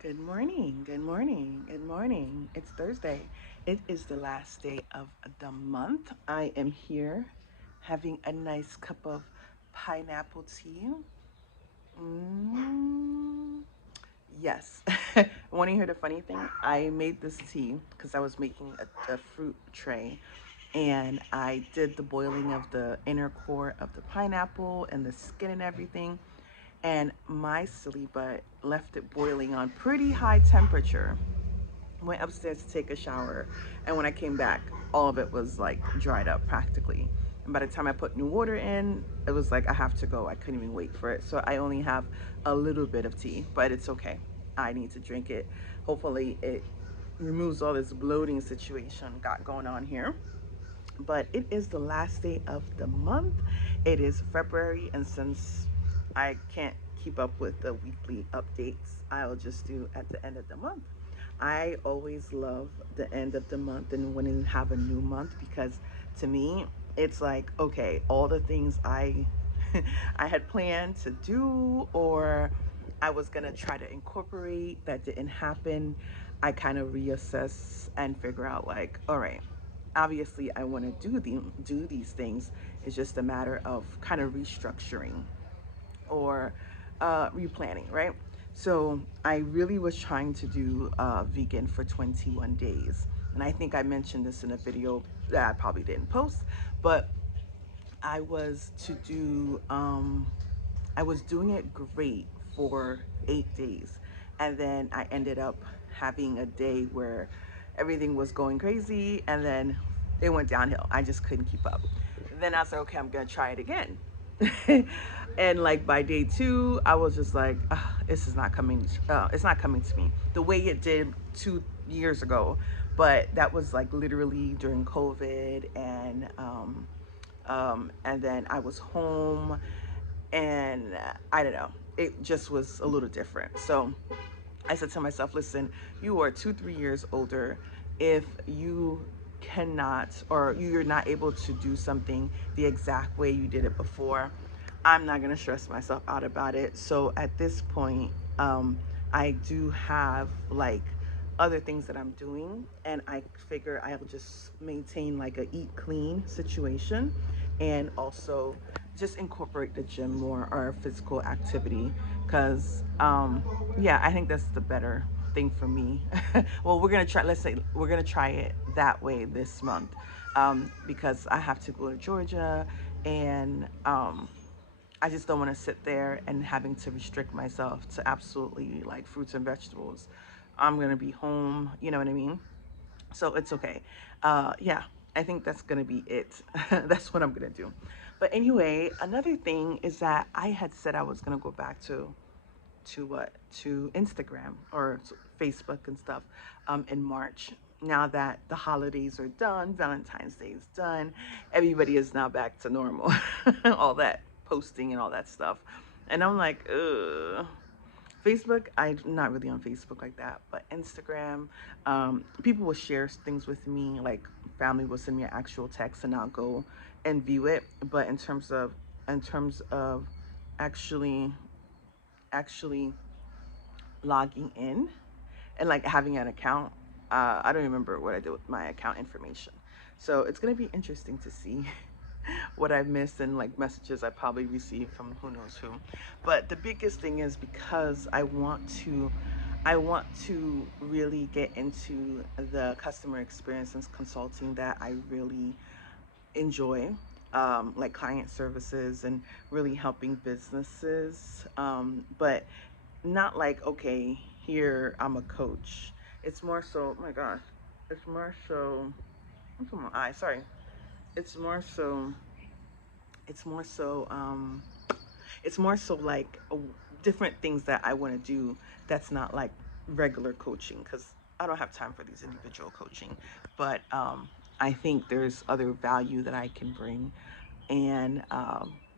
Good morning, good morning, good morning. It's Thursday. It is the last day of the month. I am here having a nice cup of pineapple tea. Mm, yes. Want to hear the funny thing? I made this tea because I was making a fruit tray, and I did the boiling of the inner core of the pineapple and the skin and everything. And my silly butt left it boiling on pretty high temperature. Went upstairs to take a shower, and when I came back, all of it was like dried up practically. And by the time I put new water in, it was like I have to go. I couldn't even wait for it. So I only have a little bit of tea, but it's okay. I need to drink it. Hopefully, it removes all this bloating situation got going on here. But it is the last day of the month. It is February, and since I can't keep up with the weekly updates, I'll just do at the end of the month. I always love the end of the month and when you have a new month because to me, it's like, okay, all the things I I had planned to do or I was gonna try to incorporate that didn't happen. I kind of reassess and figure out like, all right, obviously I want to do these things. It's just a matter of kind of restructuring or replanning, right? So I really was trying to do vegan for 21 days. And I think I mentioned this in a video that I probably didn't post, but I was to do, I was doing it great for 8 days. And then I ended up having a day where everything was going crazy and then it went downhill. I just couldn't keep up. Then I said, okay, I'm going to try it again. And like by day two, I was just like, this is not coming. It's not coming to me the way it did 2 years ago. But that was like literally during COVID, and then I was home, and I don't know. It just was a little different. So I said to myself, listen, you are 2, 3 years older. If you cannot or you're not able to do something the exact way you did it before, I'm not going to stress myself out about it. So at this point, I do have like other things that I'm doing, and I figure I'll just maintain like a eat clean situation and also just incorporate the gym more or physical activity because yeah, I think that's the better thing for me. Well, we're gonna try, let's say we're gonna try it that way this month, because I have to go to Georgia, and I just don't want to sit there and having to restrict myself to absolutely like fruits and vegetables. I'm gonna be home, you know what I mean? So it's okay. Yeah, I think that's gonna be it. That's what I'm gonna do. But anyway, another thing is that I had said I was gonna go back to Instagram or Facebook and stuff in March. Now that the holidays are done, Valentine's Day is done, everybody is now back to normal. All that posting and all that stuff, and I'm like, ugh. Facebook, I'm not really on Facebook like that, but Instagram, people will share things with me, like family will send me an actual text, and I'll go and view it. But in terms of actually actually logging in and like having an account. I don't remember what I did with my account information. So it's gonna be interesting to see what I've missed and like messages I probably received from who knows who. But the biggest thing is because I want to really get into the customer experience and consulting that I really enjoy, like client services and really helping businesses. But not like, okay, here I'm a coach. It's more so, oh my gosh, it's more so, I'm from my eye, sorry. It's more so, it's more so, it's more so like different things that I want to do that's not like regular coaching because I don't have time for these individual coaching. But I think there's other value that I can bring, and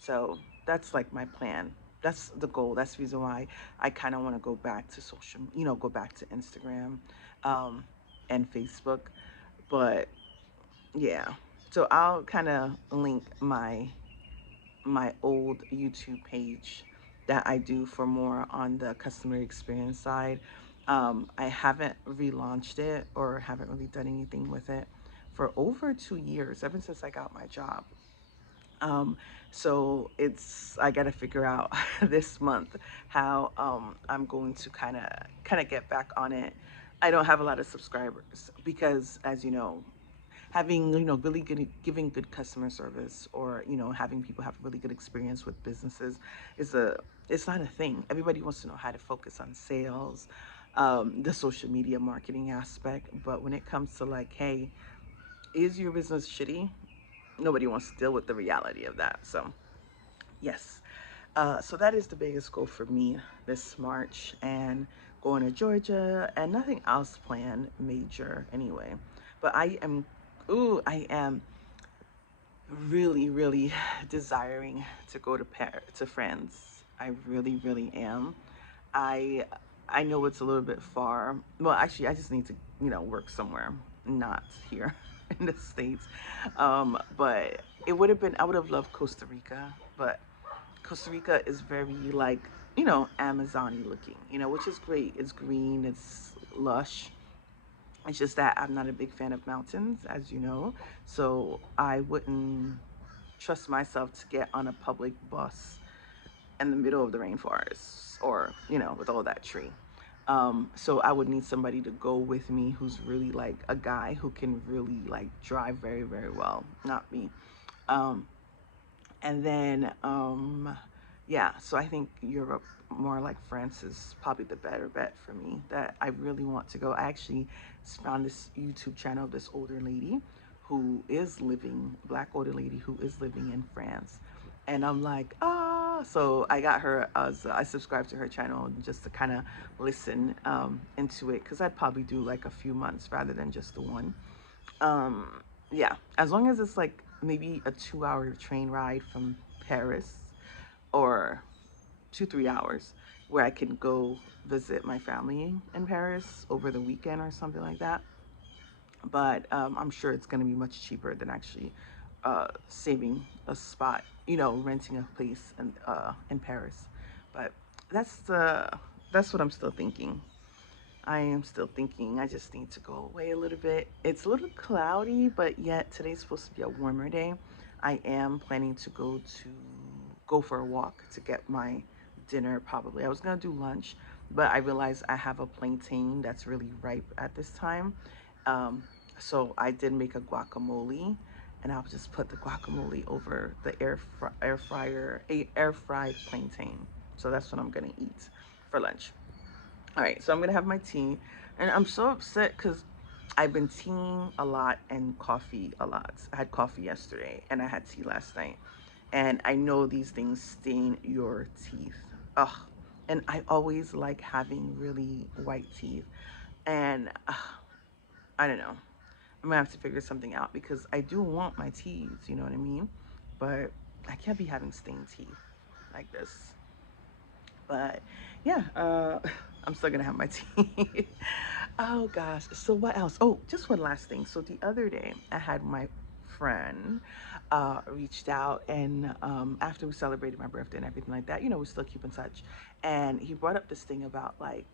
so that's like my plan. That's the goal. That's the reason why I kind of want to go back to go back to Instagram, um, and Facebook. But yeah, so I'll kind of link my old YouTube page that I do for more on the customer experience side. I haven't relaunched it or haven't really done anything with it for over 2 years, ever since I got my job. Um, so I got to figure out this month how I'm going to kind of get back on it. I don't have a lot of subscribers because, as you know, having really good giving good customer service, or having people have a really good experience with businesses is a it's not a thing. Everybody wants to know how to focus on sales, the social media marketing aspect, but when it comes to like, hey, is your business shitty? Nobody wants to deal with the reality of that. So yes, so that is the biggest goal for me this March, and going to Georgia, and nothing else planned major anyway. But I am really, really desiring to go to France. I really, really am. I I know it's a little bit far. Well, actually, I just need to work somewhere, not here in the States. But it would have been I would have loved Costa Rica, but Costa Rica is very like Amazon-y looking, which is great. It's green, it's lush. It's just that I'm not a big fan of mountains, as you know, so I wouldn't trust myself to get on a public bus in the middle of the rainforest, or with all that tree. So I would need somebody to go with me who's really like a guy who can really like drive very, very well, not me. Um, and then yeah, so I think Europe, more like France, is probably the better bet for me, that I really want to go. I actually found this YouTube channel of this older lady who is living black older lady who is living in France, and I'm like, so I got her as I subscribed to her channel just to kind of listen into it, because I'd probably do like a few months rather than just the one. um yeah, as long as it's like maybe a 2 hour train ride from Paris, or 2 3 hours, where I can go visit my family in Paris over the weekend or something like that. But I'm sure it's going to be much cheaper than actually saving a spot, renting a place in Paris. But that's the that's what I'm still thinking. I am still thinking. I just need to go away a little bit. It's a little cloudy, but yet today's supposed to be a warmer day. I am planning to go for a walk to get my dinner probably. I was gonna do lunch, but I realized I have a plantain that's really ripe at this time. Um, so I did make a guacamole, and I'll just put the guacamole over the air fryer, a air fried plantain. So that's what I'm gonna eat for lunch. All right, so I'm gonna have my tea, and I'm so upset because I've been teaing a lot and coffee a lot. I had coffee yesterday and I had tea last night, and I know these things stain your teeth. Ugh, and I always like having really white teeth, and I don't know. I'm gonna have to figure something out because I do want my teeth. You know what I mean? But I can't be having stained teeth like this. But yeah, I'm still gonna have my tea. Oh gosh. So what else? Oh, just one last thing. So the other day I had my friend reached out, and after we celebrated my birthday and everything like that, we still keep in touch. And he brought up this thing about like,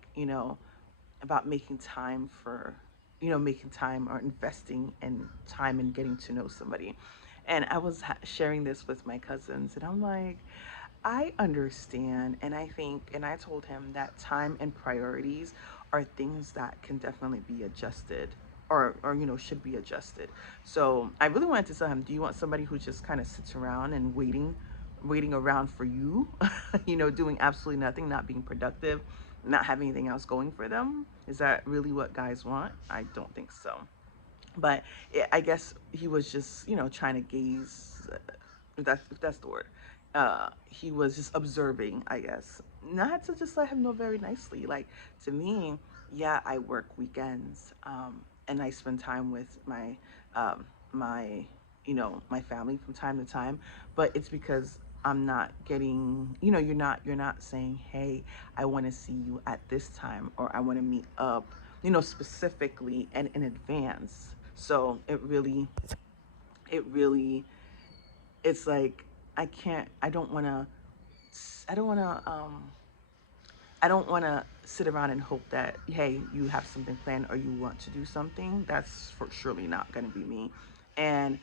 about making time for, making time or investing in time and getting to know somebody. And I was sharing this with my cousins, and I'm like, I understand, and I think, and I told him that time and priorities are things that can definitely be adjusted, or should be adjusted. So I really wanted to tell him, do you want somebody who just kind of sits around and waiting around for you, doing absolutely nothing, not being productive, not having anything else going for them? Is that really what guys want? I don't think so. But I guess he was just, trying to gaze, if that's the word. He was just observing, I guess. Not to just let him know very nicely. Like, to me, yeah, I work weekends, and I spend time with my my family from time to time. But it's because I'm not getting, you're not saying, hey, I want to see you at this time, or I want to meet up, specifically and in advance. So it really, it's like I can't, I don't want to, I don't want to sit around and hope that, hey, you have something planned or you want to do something. That's for surely not going to be me. And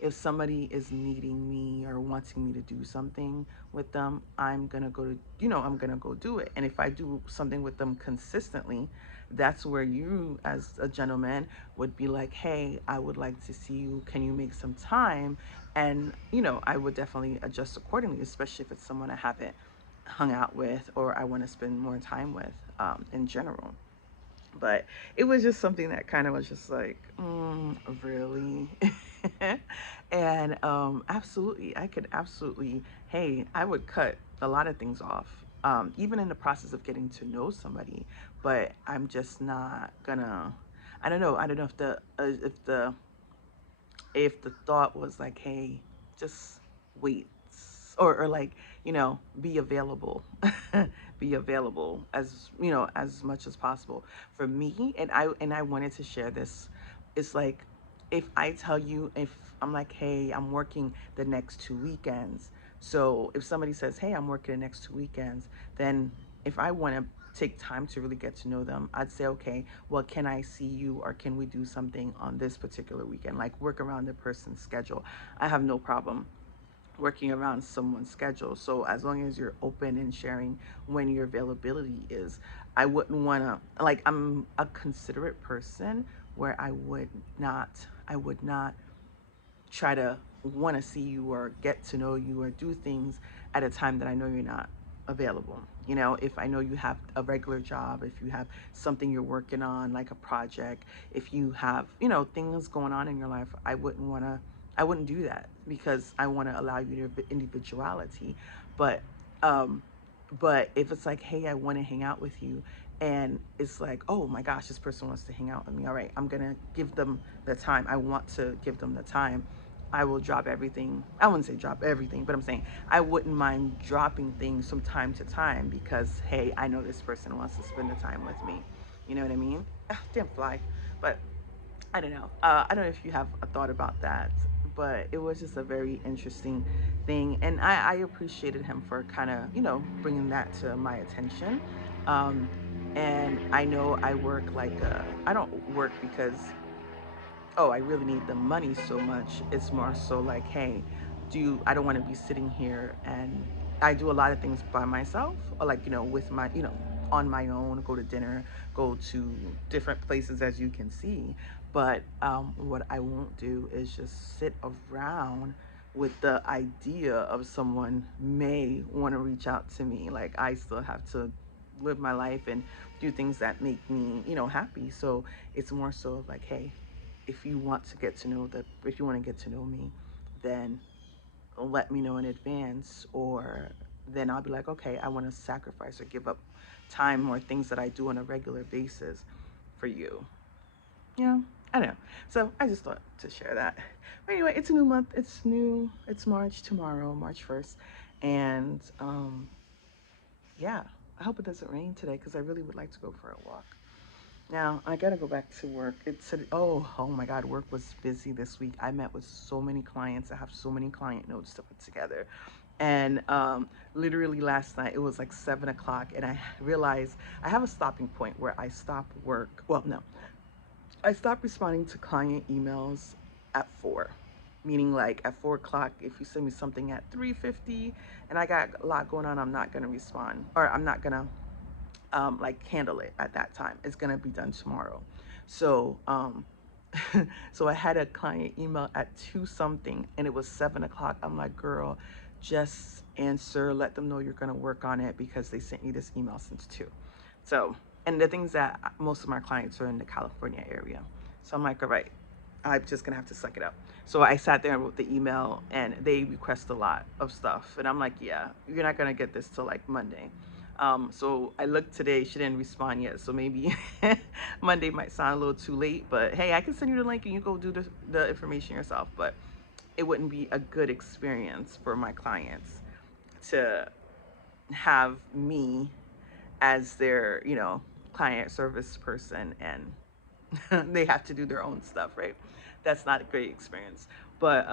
if somebody is needing me or wanting me to do something with them, I'm going to go to, I'm going to go do it. And if I do something with them consistently, that's where you, as a gentleman, would be like, hey, I would like to see you. Can you make some time? And, I would definitely adjust accordingly, especially if it's someone I haven't hung out with or I want to spend more time with in general. But it was just something that kind of was just like, really? And absolutely, I could absolutely, hey, I would cut a lot of things off, even in the process of getting to know somebody. But I'm just not gonna. I don't know. I don't know if the thought was like, hey, just wait, or like, be available, be available as as much as possible for me. And I wanted to share this. It's like, if I tell you, if I'm like, hey, I'm working the next 2 weekends. So if somebody says, hey, I'm working the next 2 weekends, then if I want to take time to really get to know them, I'd say, okay, well, can I see you or can we do something on this particular weekend? Like, work around the person's schedule. I have no problem working around someone's schedule. So as long as you're open and sharing when your availability is, I wouldn't want to, like, I'm a considerate person where I would not try to want to see you or get to know you or do things at a time that I know you're not available. If I know you have a regular job, if you have something you're working on, like a project, if you have, things going on in your life, I wouldn't do that because I want to allow you your individuality. But, um, but if it's like, hey, I want to hang out with you, and it's like, oh my gosh, this person wants to hang out with me. All right, I'm going to give them the time. I want to give them the time. I will drop everything. I wouldn't say drop everything, but I'm saying I wouldn't mind dropping things from time to time because, hey, I know this person wants to spend the time with me. You know what I mean? Ah, damn fly. But I don't know. I don't know if you have a thought about that, but it was just a very interesting thing. And I appreciated him for kind of, bringing that to my attention. Um, and I know I work like, I don't work because, oh, I really need the money so much. It's more so like, hey, I don't want to be sitting here, and I do a lot of things by myself, or like, with my, on my own, go to dinner, go to different places as you can see. But what I won't do is just sit around with the idea of someone may want to reach out to me. Like, I still have to live my life and do things that make me, happy. So it's more so of like, hey, if you want to get to know me, then let me know in advance, or then I'll be like, okay, I want to sacrifice or give up time or things that I do on a regular basis for you. Yeah, I don't know. So I just thought to share that. But anyway, it's a new month. It's new. It's March tomorrow, March 1st. And yeah, I hope it doesn't rain today because I really would like to go for a walk. Now I gotta go back to work. It said, oh my God, work was busy this week. I met with so many clients. I have so many client notes to put together, and literally last night it was like 7 o'clock, and I realized I have a stopping point where I stop work. Well, no, I stop responding to client emails at 4. Meaning, like, at 4 o'clock, if you send me something at 3:50 and I got a lot going on, I'm not gonna respond, or I'm not gonna like handle it at that time. It's gonna be done tomorrow. So so I had a client email at 2 something and it was 7 o'clock. I'm like, girl, just answer, let them know you're gonna work on it because they sent you this email since 2. So, and the things that most of my clients are in the California area. So I'm like, all right, I'm just gonna have to suck it up. So I sat there and wrote the email, and they request a lot of stuff, and I'm like, yeah, you're not gonna get this till like Monday. So I looked today, she didn't respond yet. So maybe Monday might sound a little too late, but hey, I can send you the link and you go do the information yourself. But it wouldn't be a good experience for my clients to have me as their, client service person, and they have to do their own stuff, right? That's not a great experience. But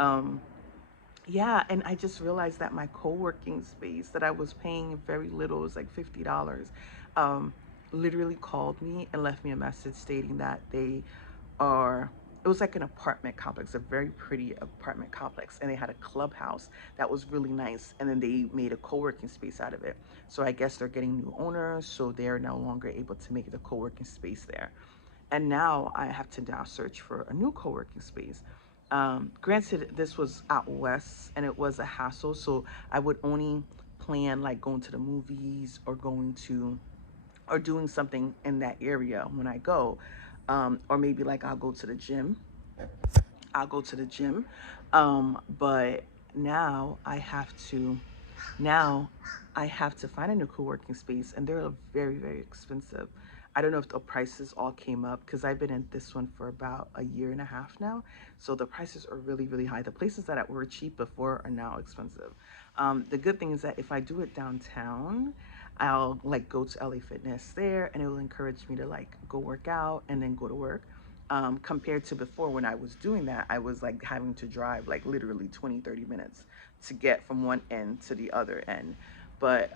yeah, and I just realized that my co-working space that I was paying very little, it was like $50. um, literally called me and left me a message stating that they are, it was like an apartment complex, a very pretty apartment complex, and they had a clubhouse that was really nice, and then they made a co-working space out of it. So I guess they're getting new owners, so they're no longer able to make the co-working space there. And now I have to now search for a new co-working space. Granted, this was out west and it was a hassle, so I would only plan like going to the movies or going to or doing something in that area when I go. Or maybe like I'll go to the gym. I'll go to the gym. But now I have to now I have to find a new co-working space, and they're very, very expensive. I don't know if the prices all came up because I've been in this one for about a year and a half now. So the prices are really, really high. The places that were cheap before are now expensive. The good thing is that if I do it downtown, I'll like go to LA Fitness there, and it will encourage me to like go work out and then go to work. Compared to before when I was doing that, I was like having to drive like literally 20, 30 minutes to get from one end to the other end. But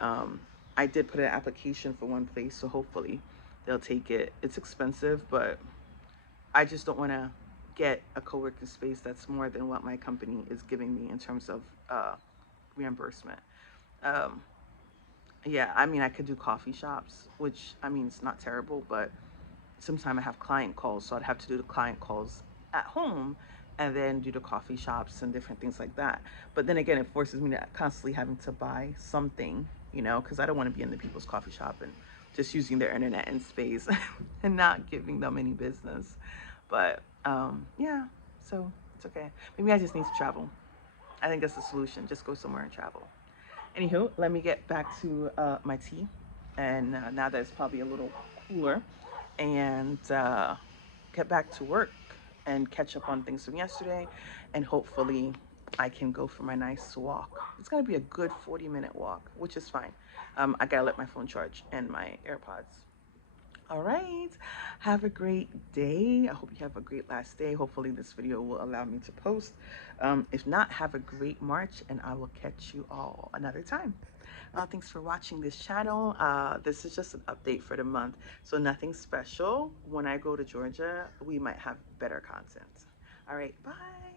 I did put an application for one place, so hopefully they'll take it. It's expensive, but I just don't want to get a co-working space that's more than what my company is giving me in terms of reimbursement. Um, yeah, I mean, I could do coffee shops, which I mean, it's not terrible, but sometimes I have client calls, so I'd have to do the client calls at home and then do the coffee shops and different things like that. But then again, it forces me to constantly having to buy something, because I don't want to be in the people's coffee shop and just using their internet and space and not giving them any business. But yeah, so it's okay. Maybe I just need to travel. I think that's the solution. Just go somewhere and travel. Anywho, let me get back to my tea. And now that it's probably a little cooler, and get back to work and catch up on things from yesterday. And hopefully, I can go for my nice walk. It's going to be a good 40-minute walk, which is fine. I got to let my phone charge and my AirPods. All right. Have a great day. I hope you have a great last day. Hopefully, this video will allow me to post. If not, have a great March, and I will catch you all another time. Thanks for watching this channel. This is just an update for the month, so nothing special. When I go to Georgia, we might have better content. All right. Bye.